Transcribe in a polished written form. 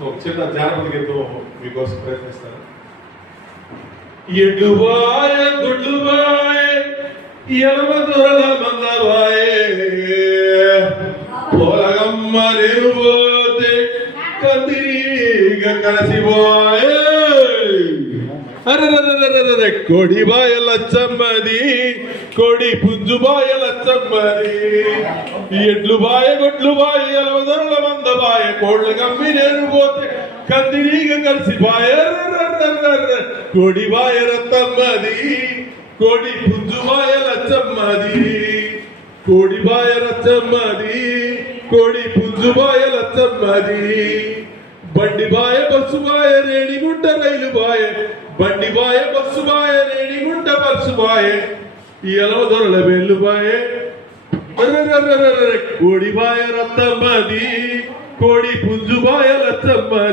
ఒక చిన్న జానపద గీతం మీకోసం ప్రయత్నిస్తాను. ఎడువాయ గుడ్డువాయ ఎలమదొరల మందవాయ పొలగమ్మ నేను పోతే కందిరీగ కలిసిపోయ అరే కోడి బాయ లచ్చమ్మది కోడి పుంజు బాయ లచ్చమ్మది ఎడ్లు బాయ గొడ్లు బాయ ఎలమదొరల మందవాయ కోళ్ళ గమ్మి నేను పోతే కందిరీగ కలిసిపోయ కోడి బాయ రత్తమ్మది కోడి పుంజు బాయ లచ్చమ్మది కోడి బాయ రచ్చమ్మది కోడి పుంజు బాయ లచ్చమ్మది బండి బాయ బస్సు బాయ రేణిగుంట రైలు బాయ బండి బాయ బస్సు బాయ రేణిగుంట బస్సు బాయ ఎలమదొరల వెళ్ళు బాయ కోడి బాయ రత్తమ్మది కోడి పుంజు బాయ లచ్చమ్మది.